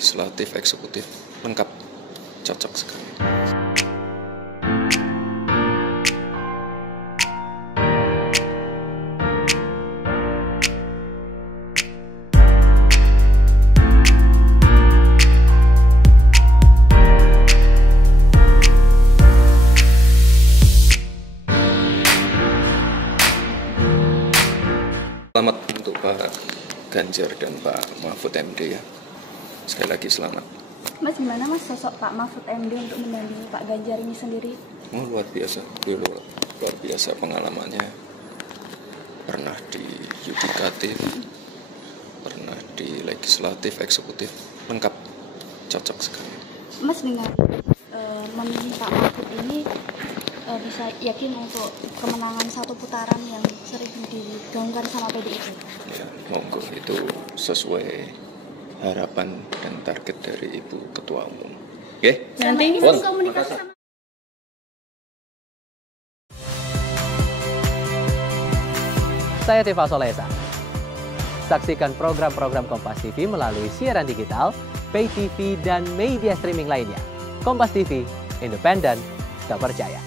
legislatif, eksekutif, lengkap, cocok sekali. Selamat untuk Pak Ganjar dan Pak Mahfud MD ya. Sekali lagi selamat. Mas, gimana Mas sosok Pak Mahfud MD untuk mendampingi Pak Ganjar ini sendiri? Oh, luar biasa pengalamannya. Pernah di yudikatif, pernah di legislatif, eksekutif, lengkap, cocok sekali. Mas, dengan memilih Pak Mahfud ini bisa yakin untuk kemenangan satu putaran yang sering digaungkan sama PDIP? Ya, monggo, itu sesuai harapan dan target dari Ibu Ketua Umum. Oke? Nanti komunikasi sama Saya Tifa Solesa. Saksikan program-program Kompas TV melalui siaran digital, pay TV, dan media streaming lainnya. Kompas TV, independen, terpercaya.